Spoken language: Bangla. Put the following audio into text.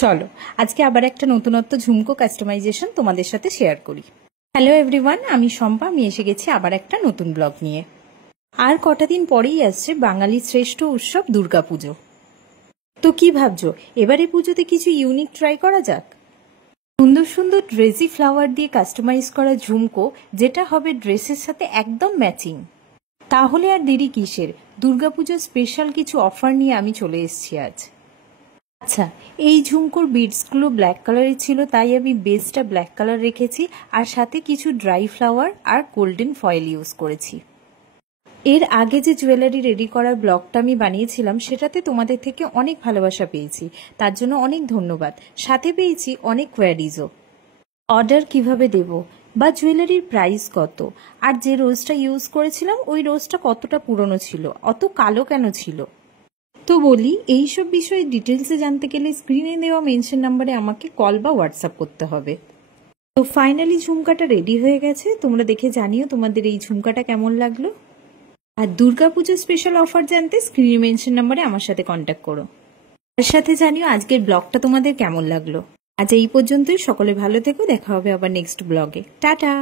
চলো আজকে আবার একটা নতুনত্ব ঝুমকো কাস্টমাইজেশন তোমাদের সাথে শেয়ার করি। হ্যালো এভরিওয়ান, আমি শম্পা। আমি এসে গেছি আবার একটা নতুন ব্লগ নিয়ে। আর কটা দিন পরেই আসছে বাঙালির শ্রেষ্ঠ উৎসব দুর্গাপুজো। তো কি ভাবছো, এবারে পুজোতে কিছু ইউনিক ট্রাই করা যাক। সুন্দর সুন্দর ড্রেসি ফ্লাওয়ার দিয়ে কাস্টমাইজ করা ঝুমকো, যেটা হবে ড্রেসের সাথে একদম ম্যাচিং। তাহলে আর দেরি কিসের, দুর্গাপুজোর স্পেশাল কিছু অফার নিয়ে আমি চলে এসেছি আজ। আচ্ছা, এই ঝুমকোর বিডসগুলো ব্ল্যাক কালারের ছিল, তাই আমি বেসটা ব্ল্যাক কালার রেখেছি আর সাথে কিছু ড্রাই ফ্লাওয়ার আর গোল্ডেন ফয়েল ইউজ করেছি। এর আগে যে জুয়েলারি রেডি করার ব্লগটা আমি বানিয়েছিলাম, সেটাতে তোমাদের থেকে অনেক ভালোবাসা পেয়েছি, তার জন্য অনেক ধন্যবাদ। সাথে পেয়েছি অনেক কোয়ারিজও। অর্ডার কিভাবে দেব, বা জুয়েলারির প্রাইস কত, আর যে রোজটা ইউজ করেছিলাম ওই রোজটা কতটা পুরনো ছিল, অত কালো কেন ছিল। তো বলি, এইসব বিষয়ে ডিটেলসে জানতে গেলে স্ক্রিনে দেওয়া মেনশন নাম্বারে আমাকে কল বা হোয়াটসঅ্যাপ করতে হবে। তো ফাইনালি ঝুমকাটা রেডি হয়ে গেছে, তোমরা দেখে জানিও তোমাদের এই ঝুমকাটা কেমন লাগলো। আর দুর্গাপুজোর স্পেশাল অফার জানতে স্ক্রিনে মেনশন নাম্বারে আমার সাথে কন্ট্যাক্ট করো। তার সাথে জানিও আজকের ব্লগটা তোমাদের কেমন লাগলো। আজ এই পর্যন্তই, সকলে ভালো থেকো, দেখা হবে আবার নেক্সট ব্লগে। টাটা।